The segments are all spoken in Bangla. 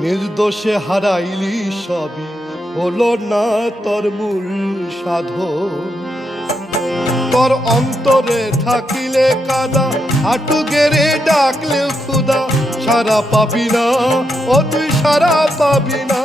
निर्दोषे हाराइली सबी हलो ना तोर मूल साधन तोर अंतरे थाकिले कादा हाटू गेरे डाकले खुदा सारा पाबी ना ओ तुई सारा पाबी ना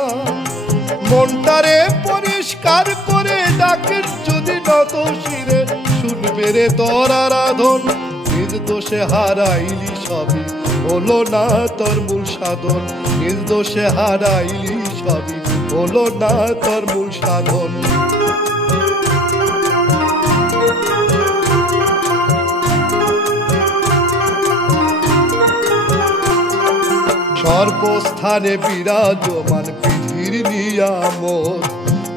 मनटारे परिष्कार करे डाकेर जदि নত शिरे शुनबे रे तोर आराधन निर्दोषे हाराइली सबी हलो ना तोर मूल साधन निर्दोषे हाराइली सबी हलो ना तोर मूल साधन सर्वस्थाने बिराजमान पृथिवीर नियामक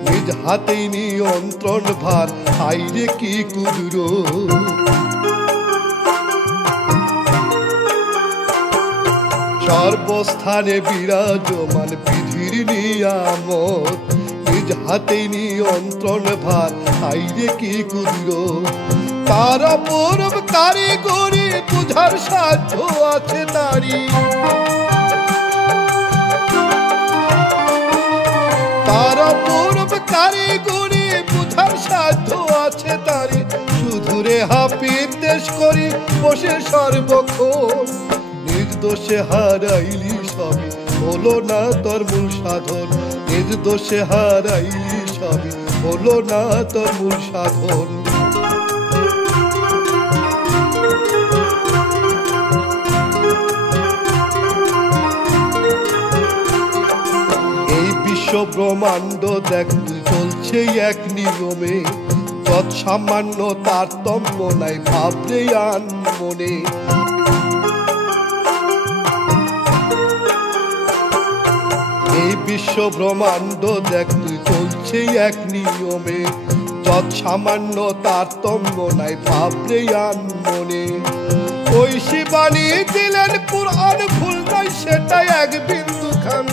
निज हाथेई नियंत्रण भार हाइरे की कुदरत सर्वस्थाने बिराजमान पृथिवीर नियामक निज हाथेई नियंत्रण भार हाइरे की कुदरत तार अपरम कारिगरी बुझार साध्य आछे तारी तार अपरम कारिगरी बुझार साध्य आछे तारी शुधु रे हापिर देश करी बसे सर्वक्षण निर्दोषे हाराइली सबी हलो ना तोर मूल साधन निर्दोषे हाराइली सबी हलो ना तोर मूल साधन ब्रह्मांड देख चलছে এক নিয়মে যত সামান্য তারতম্য নাই ভাবরে আন মনে এই বিশ্ব ব্রহ্মাণ্ড দেখ চলছে এক নিয়মে যত সামান্য তারতম্য নাই ভাবরে আন মনে ওই শিবানী দিলেন কুরআন ভুল নাই সেটা এক বিন্দু খান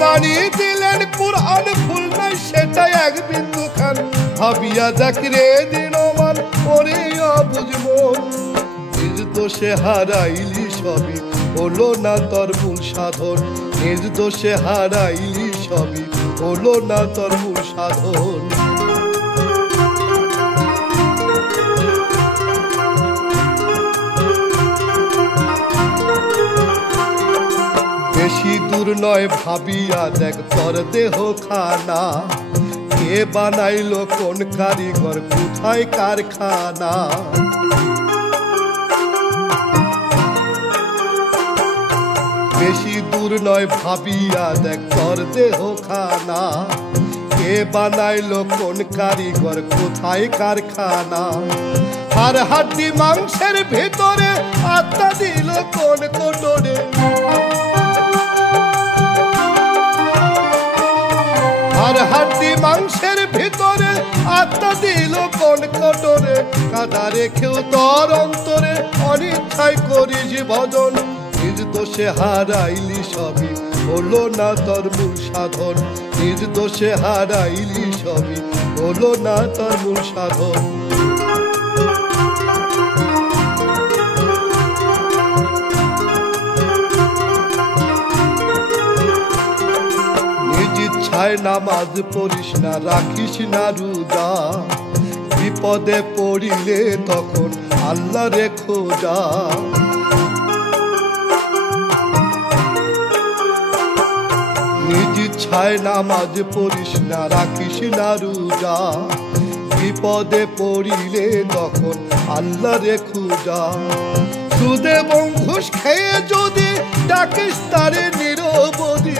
शिवानी दिलेन कुरआन भूल नहीं सेटा एक बिंदु खान भाबिया देख रे दिनमान ओरे बुझमन निर्दोषे हाराइली सबी हलो ना तोर मूल साधन निर्दोषे हाराइली सबी हलो ना तोर मूल साधन बेशी दूर नय भाबिया देख तोर देह खाना के बानाइलो कोन कारिगर कोथाय कारखाना बेशी दूर नय भाबिया देख तोर देह खाना के बानाइलो कोन कारिगर कोथाय कारखाना हर हड्डी मांसेर भितरे आत्मा दिल कोन कोटरे हर हड्डी मांसेर भितरे आत्मा दिल कोन कोटरे कादा रेखेও तोर अंतरे अनिच्छाय करिस भजन निर्दोषे हाराइली सबी हलो ना तोर मूल साधन निर्दोषे हाराइली सबी हलो ना तोर मूल साधन नामाज पढ़िस ना राखिस ना रोजा विपदे पड़िले तखन आल्ला रे खोजा निज इच्छाय नामाज पढ़िस ना राखिस ना रोजा विपदे पड़िले तखन आल्ला रे खोजा सुद एबं घुष खेये जदि डाकिस तारे निरबधि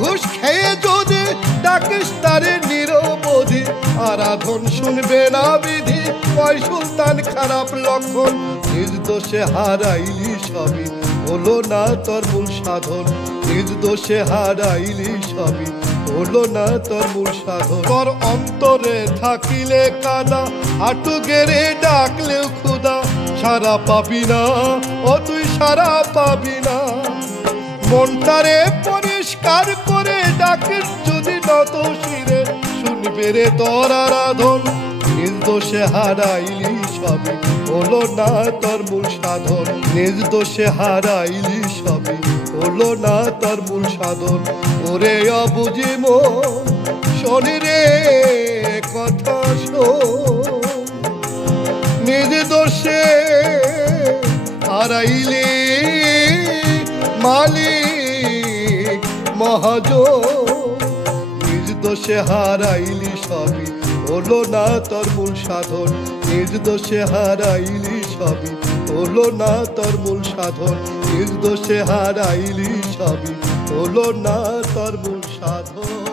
घुष खेये जदि डाकिस तारे निरबधि आराधन शुनबे ना विधि कय सुल्तान खराब लक्षण निर्दोषे हाराइली सबी हलो ना तोर मूल साधन निर्दोषे हाराइली सबी हलो ना तोर मूल साधन तोर अंतरे थाकिले कादा हाटू गेरे डाकले खुदा सारा पाबी ना ओ तुई सारा पाबी ना मनटारे परिष्कार करे डाकेर जदि নত শিরে শুনবে রে তোর আরাধন, নিজ দোষে হারাইলি সবই হলো না তোর মূল সাধন, নিজ দোষে হারাইলি সবই হলো না তোর মূল সাধন। ওরে অবুঝি মন শোন রে কথা শোন, নিজ দোষে হারাইলি মালিক মহাজন, নিজ দোষে হারাইলি সবই হলো না তোর মূল সাধন, নিজ দোষে হারাইলি সবই হলো না তোর মূল সাধন, নিজ দোষে হারাইলি সবই হলো না তোর মূল সাধন।